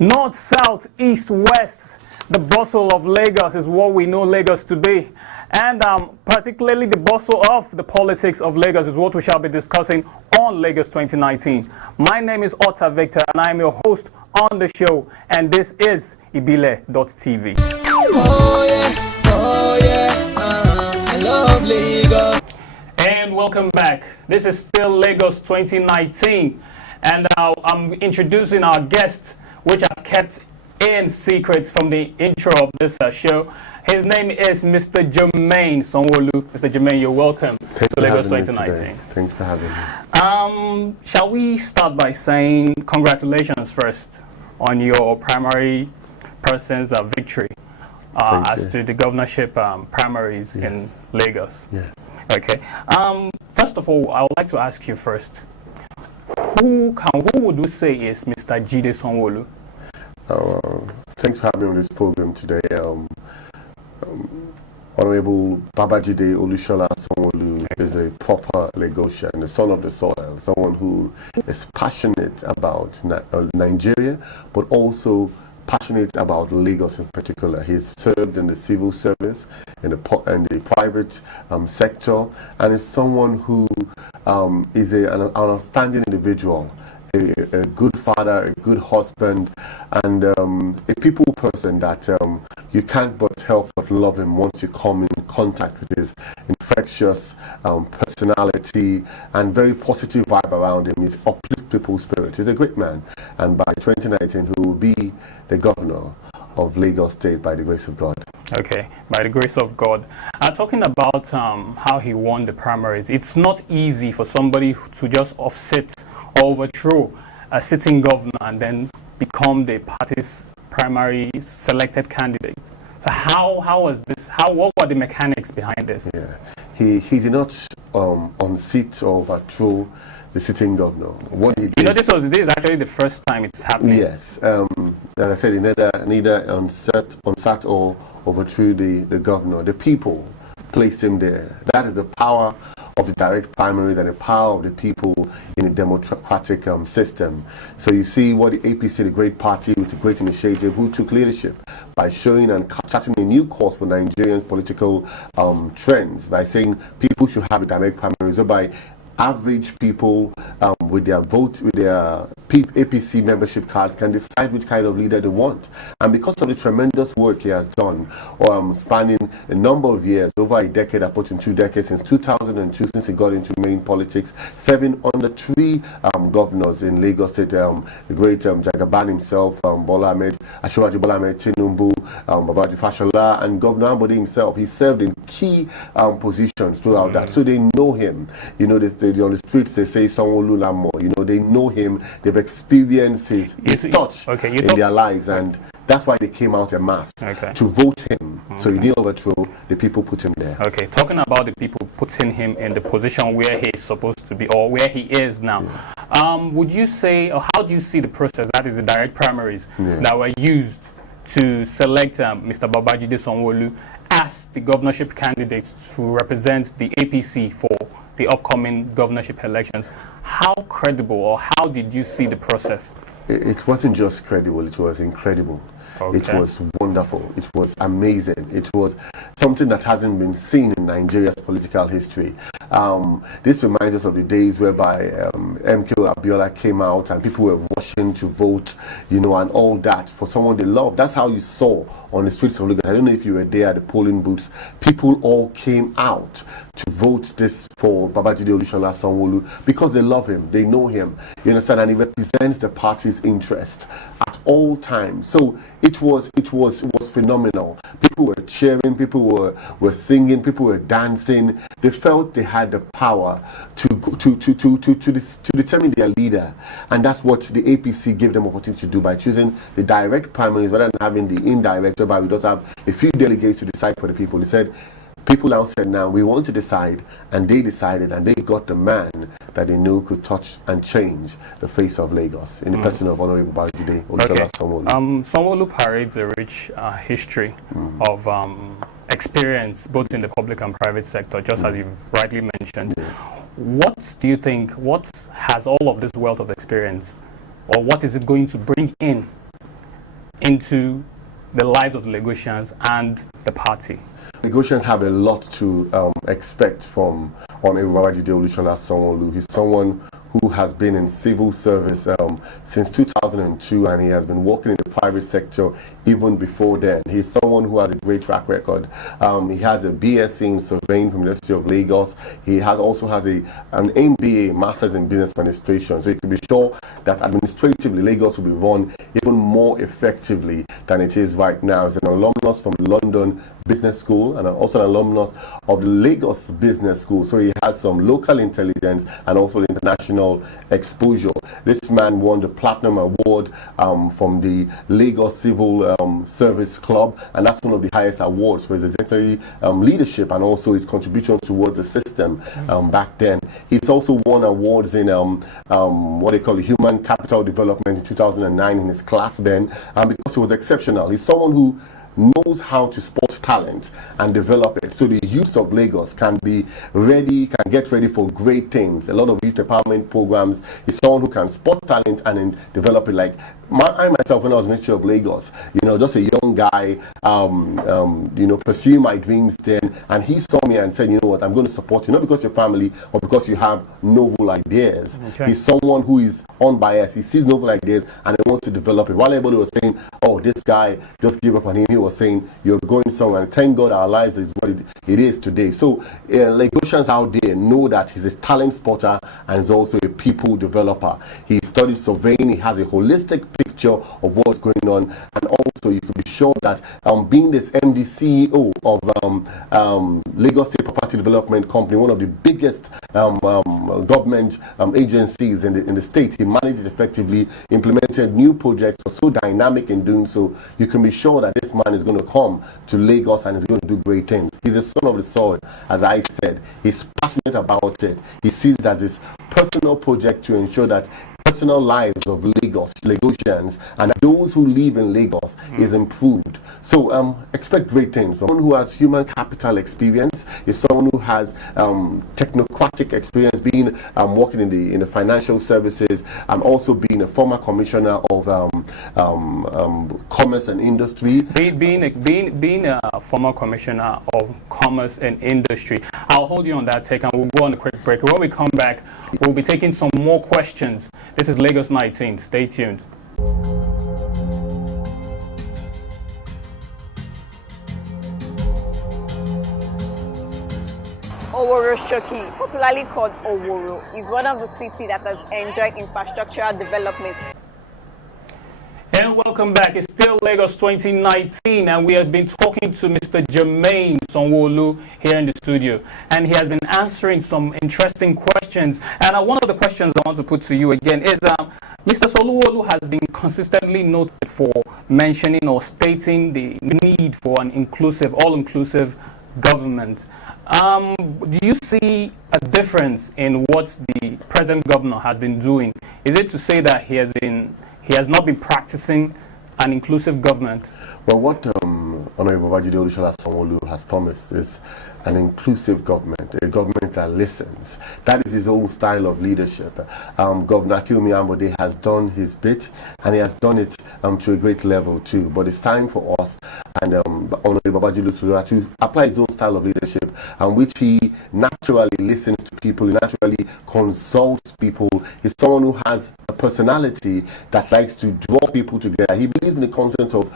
North, south, east, west, the bustle of Lagos is what we know Lagos to be. And particularly the bustle of the politics of Lagos is what we shall be discussing on Lagos 2019. My name is Otta Victor and I am your host on the show. And this is Ibile.tv. I love Lagos. And welcome back. This is still Lagos 2019. And I'm introducing our guest, which I've kept in secret from the intro of this show. His name is Mr. Jermaine Sanwoolu. Mr. Jermaine, you're welcome Thanks to for Lagos having me 2019. today. Thanks for having me. Shall we start by saying congratulations first on your primary person's victory as to the governorship primaries in Lagos? Yes. Okay. First of all, I would like to ask you first, who would you say is Mr. Jide Sanwoolu? Thanks for having me on this program today. Honorable Babajide Olushola Sanwoolu is a proper Lagosian, the son of the soil, someone who is passionate about Nigeria, but also passionate about Lagos in particular. He's served in the civil service, in the private sector, and is someone who is an outstanding individual, a good father, a good husband, and a people person that you can't but help but love him once you come in contact with his infectious personality and very positive vibe around him. He's uplifts people's spirit. He's a great man, and by 2019 he will be the governor of Lagos State by the grace of God. Okay, by the grace of God. Talking about how he won the primaries, it's not easy for somebody to just offset or overthrow a sitting governor and then become the party's primary selected candidate. So how was this? What were the mechanics behind this? Yeah, he did not unseat or overthrow the sitting governor. What he did, this is actually the first time it's happening. Yes, like I said, he neither unsat or overthrew the governor. The people placed him there. That is the power of the direct primaries and the power of the people in a democratic system. So you see what the APC, the great party with a great initiative, who took leadership by showing and charting a new course for Nigerians' political trends by saying people should have a direct primaries, so by average people with their vote, with their APC membership cards, can decide which kind of leader they want. And because of the tremendous work he has done, spanning a number of years, over a decade, approaching 2 decades, since 2002, since he got into main politics, serving under 3 governors in Lagos State, the great Jagaban himself, Bola Ahmed Tinubu, Babajide Fashola, and Governor Ambode himself. He served in key positions throughout that, so they know him. You know, on the streets they say Sanwoolu Lamo. You know, they know him. They've experienced his touch in their lives, and that's why they came out en masse to vote him. So he didn't overthrow. The people put him there. Okay, talking about the people putting him in the position where he is supposed to be, or where he is now, would you say, or how do you see the process, that is the direct primaries, that were used to select Mr. Babajide Sanwoolu as the governorship candidate to represent the APC for the upcoming governorship elections? How credible, or how did you see the process? It wasn't just credible, it was incredible. Okay. It was wonderful. It was amazing. It was something that hasn't been seen in Nigeria's political history. This reminds us of the days whereby MK Abiola came out and people were rushing to vote, you know, and all that for someone they love. That's how you saw on the streets of Lagos. I don't know if you were there at the polling booths. People all came out to vote this for Babajide Olushola Sanwoolu because they love him, they know him, you understand, and he represents the party's interest at all times. So it was phenomenal. People were cheering, people were singing, people were dancing. They felt they had the power to determine their leader, and that's what the APC gave them opportunity to do by choosing the direct primaries rather than having the indirect, whereby we just have a few delegates to decide for the people. They said, people now said, now we want to decide, and they decided, and they got the man that they knew could touch and change the face of Lagos in the person of Honorable Babajide Olushola Sanwoolu. Sanwoolu parades a rich history of experience both in the public and private sector, just as you've rightly mentioned. Yes. What do you think, what has all of this wealth of experience, or what is it going to bring in into the lives of the Lagosians and the party? Lagosians have a lot to expect from Honorable Babajide Olusola Sanwoolu. He's someone who has been in civil service since 2002, and he has been working in the private sector even before then. He's someone who has a great track record. He has a BSc in surveying from the University of Lagos. He also has an MBA, Masters in Business Administration. So you can be sure that administratively, Lagos will be run even more effectively than it is right now. He's an alumnus from London Business School and also an alumnus of the Lagos Business School. So he has some local intelligence and also international exposure. This man won the Platinum Award from the Lagos Civil Service Club, and that's one of the highest awards for his exemplary leadership and also his contribution towards the system back then. He's also won awards in what they call human capital development in 2009 in his class then, because he was exceptional. He's someone who knows how to spot talent and develop it, so the youth of Lagos can be ready, can get ready for great things. A lot of youth empowerment programs. Is someone who can spot talent and then develop it. Like I myself, when I was Minister of Lagos, just a young guy, pursuing my dreams then, and he saw me and said, you know what, I'm going to support you, not because you're family or because you have novel ideas. Okay. He's someone who is unbiased. He sees novel ideas and he wants to develop it. While everybody was saying, oh, this guy just gave up on him, he was saying, you're going somewhere, and thank God our lives is what it is today. So Lagosians out there know that he's a talent spotter and he's also a people developer. He studied surveying. He has a holistic picture of what's going on, and also you can be sure that being this MD CEO of Lagos State Property Development Company, one of the biggest government agencies in the state, he managed it effectively, implemented new projects, was so dynamic in doing so. You can be sure that this man is going to come to Lagos and is going to do great things. He's a son of the soil, as I said. He's passionate about it. He sees that his personal project to ensure that personal lives of Lagosians and those who live in Lagos is improved. So expect great things. Someone who has human capital experience is someone who has technocratic experience, being working in the financial services, and also being a former commissioner of commerce and industry. Being a former commissioner of commerce and industry. I'll hold you on that take, and we'll go on a quick break. When we come back, we'll be taking some more questions. This is Lagos 19. Stay tuned. Oworo Shoki, popularly called Oworo, is one of the cities that has enjoyed infrastructural development. And welcome back. It's still Lagos 2019, and we have been talking to Mr. Jermaine Sanwoolu here in the studio, and he has been answering some interesting questions. And one of the questions I want to put to you again is, Mr. Sanwoolu has been consistently noted for mentioning or stating the need for an inclusive, all-inclusive government. Do you see a difference in what the present governor has been doing? Is it to say that he has not been practicing an inclusive government? Well, what Honorable Babajide Olusola Sanwoolu has promised is an inclusive government, a government that listens. That is his own style of leadership. Governor Akinwumi Ambode has done his bit, and he has done it to a great level too. But it's time for us and Honorable Babajide Olusola to apply his own style of leadership, which he naturally listens to people, he naturally consults people. He's someone who has a personality that likes to draw people together. He believes in the concept of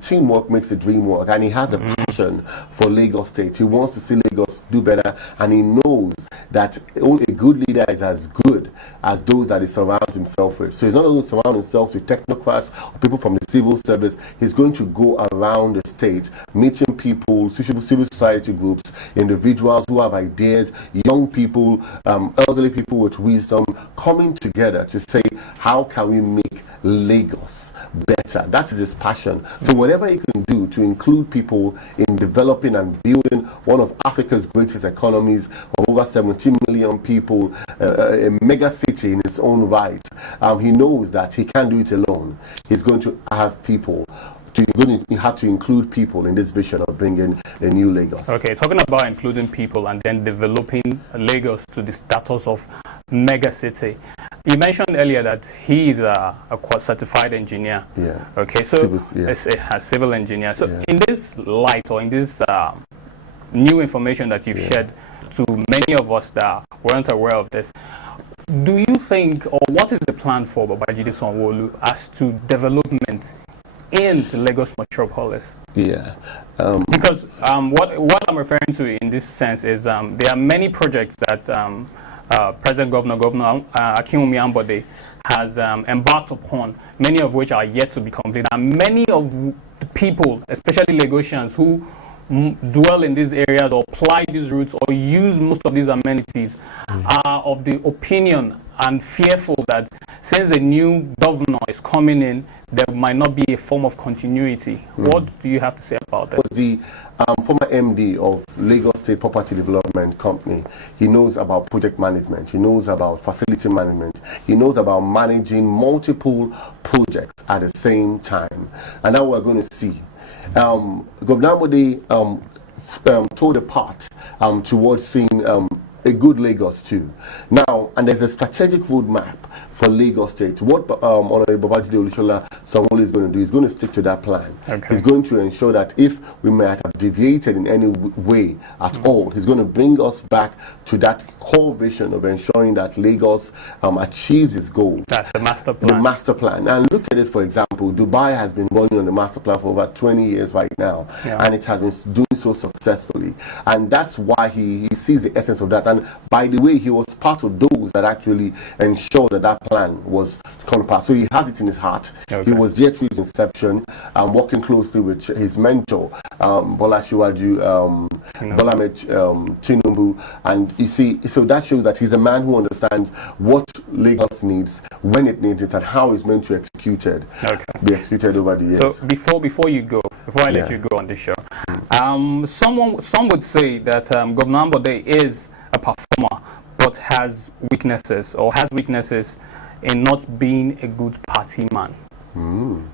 teamwork makes the dream work, and he has a passion for Lagos State. He wants to see Lagos do better, and he knows that only a good leader is as good as those that he surrounds himself with. So he's not only surround himself with technocrats or people from the civil service. He's going to go around the state, meeting people, civil society groups, individuals who have ideas, young people, elderly people with wisdom, coming together to say, how can we make Lagos better? That is his passion. So whatever he can do to include people in developing and building one of Africa's greatest economies of over 17 million people, a mega city in its own right, he knows that he can't do it alone. He's going to have people. You have to include people in this vision of bringing a new Lagos. Okay, talking about including people and then developing Lagos to the status of mega city. You mentioned earlier that he is a certified engineer. Yeah. Okay, so a civil engineer. So in this light, or in this new information that you've shared to many of us that weren't aware of this, do you think, or what is the plan for Babajide Sanwoolu as to development in the Lagos metropolis? Yeah. Because what I'm referring to in this sense is there are many projects that President Governor Akinwumi Ambode has embarked upon, many of which are yet to be completed, and many of the people, especially Lagosians, who dwell in these areas or apply these routes or use most of these amenities are of the opinion and fearful that since a new governor is coming in, there might not be a form of continuity. What do you have to say about that? Was the former MD of Lagos State Property Development Company. He knows about project management. He knows about facility management. He knows about managing multiple projects at the same time. And now we're going to see. Governor Ambode told a part towards seeing a good Lagos too. Now, and there's a strategic roadmap for Lagos State. What Honorable Babajide Olusola Sanwoolu is going to do is going to stick to that plan. Okay. He's going to ensure that if we might have deviated in any way at all, he's going to bring us back to that core vision of ensuring that Lagos achieves its goals. That's the master plan. The master plan. And look at it, for example, Dubai has been running on the master plan for over 20 years right now, and it has been doing so successfully. And that's why he sees the essence of that. And by the way, he was part of those that actually ensured that that plan was come to pass. So he has it in his heart. Okay. He was there through its inception, working closely with his mentor, Bola Shiwaju, Bola Tinubu. And you see, so that shows that he's a man who understands what Lagos needs, when it needs it, and how it's meant to be executed over the years. So before I let you go on this show, some would say that Governor Ambode is a performer, but has weaknesses in not being a good party man.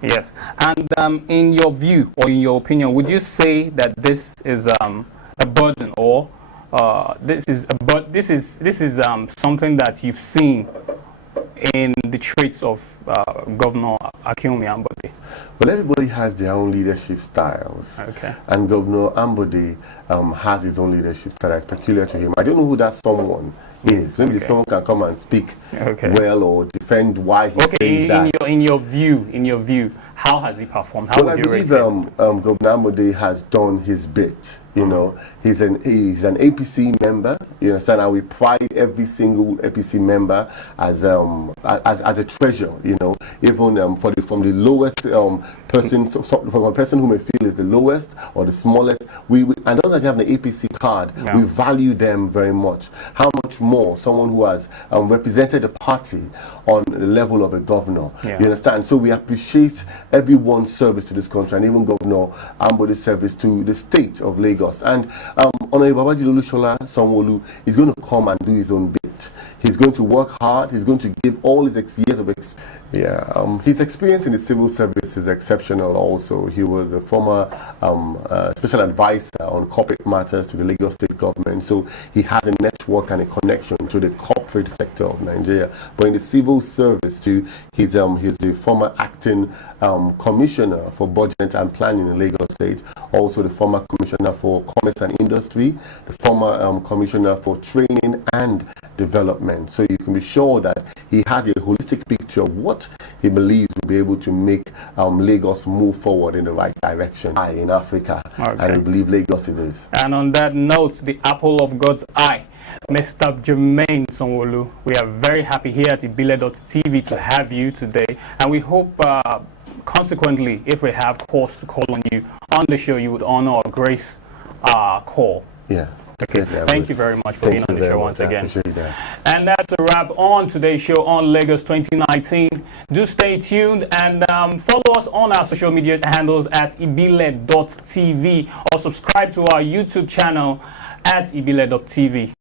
Yes. And in your view, or in your opinion, would you say that this is a burden, or this is something that you've seen in the traits of Governor Akinwumi Ambode? Well, everybody has their own leadership styles. Okay. And Governor Ambode has his own leadership style that's peculiar to him. I don't know who that someone is. Maybe someone can come and speak well or defend why he says that. In your view, how has he performed? How would you rate him? Governor Ambode has done his bit. You know, he's an APC member. You understand? And we pride every single APC member as a treasure. You know, even from the lowest person, from a person who may feel is the lowest or the smallest. And those that have the APC card, we value them very much. How much more someone who has represented a party on the level of a governor. You understand? So we appreciate everyone's service to this country, and even Governor Ambode's service to the state of Lagos. And Honorable Babajide Olusola Sanwoolu is going to come and do his own bit. He's going to work hard. He's going to give all his years of experience. His experience in the civil service is exceptional also. He was a former special advisor on corporate matters to the Lagos State government. So he has a network and a connection to the corporate sector of Nigeria. But in the civil service too, he's the former acting commissioner for budget and planning in Lagos State. Also the former commissioner for commerce and industry, the former commissioner for training and development. So you can be sure that he has a holistic picture of what he believes will be able to make Lagos move forward in the right direction in Africa. And we believe Lagos it is. And on that note, the apple of God's eye, Mr. Jermaine Sanwoolu, we are very happy here at ibile.tv to have you today, and we hope consequently, if we have cause to call on you on the show, you would honor or grace our call. Yeah. Okay. Thank you very much for being on the show once again. And that's a wrap on today's show on Lagos 2019. Do stay tuned and follow us on our social media handles at ibile.tv or subscribe to our YouTube channel at ibile.tv.